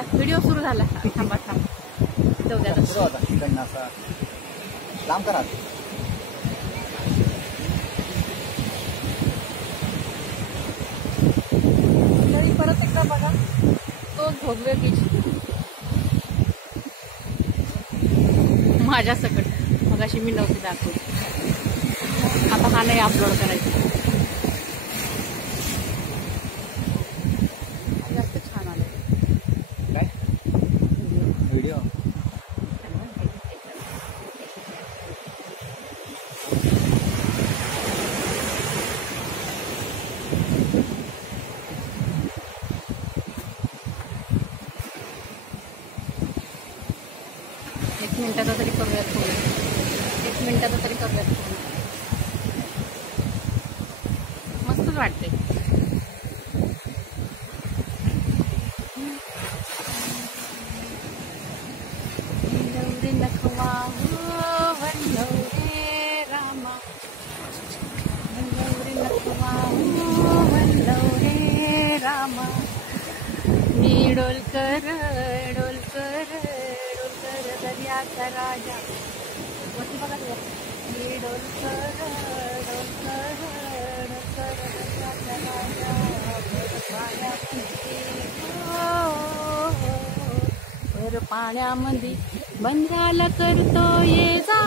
द्या, व्हिडिओ सुरू झाला. थांबा थांबा, जाऊ द्या. लांब करा. तरी परत एकदा बघा तो भोगवे बीच माझ्या सकट. मगाशी मी नव्हती दाखवली, आता हा नाही अपलोड करायचा. जास्त छान आलं काय व्हिडिओ. एक मिनिटाचा तरी करूयात फोन. एक मिनिटाचा तरी करूयात फोन. मस्तच वाटते. वल्लवरे नखवा वल्लवरे रामा, वल्लवरे नखवा वल्लवरे रामा. मी डोलकर डोलकर डोलकर दर्याचा राजा. वरती बघा ते. मी डोलकर डोलकर डोलकर दर्याचा राजा. वर पाण्यामध्ये बंदराला करतो ये जा.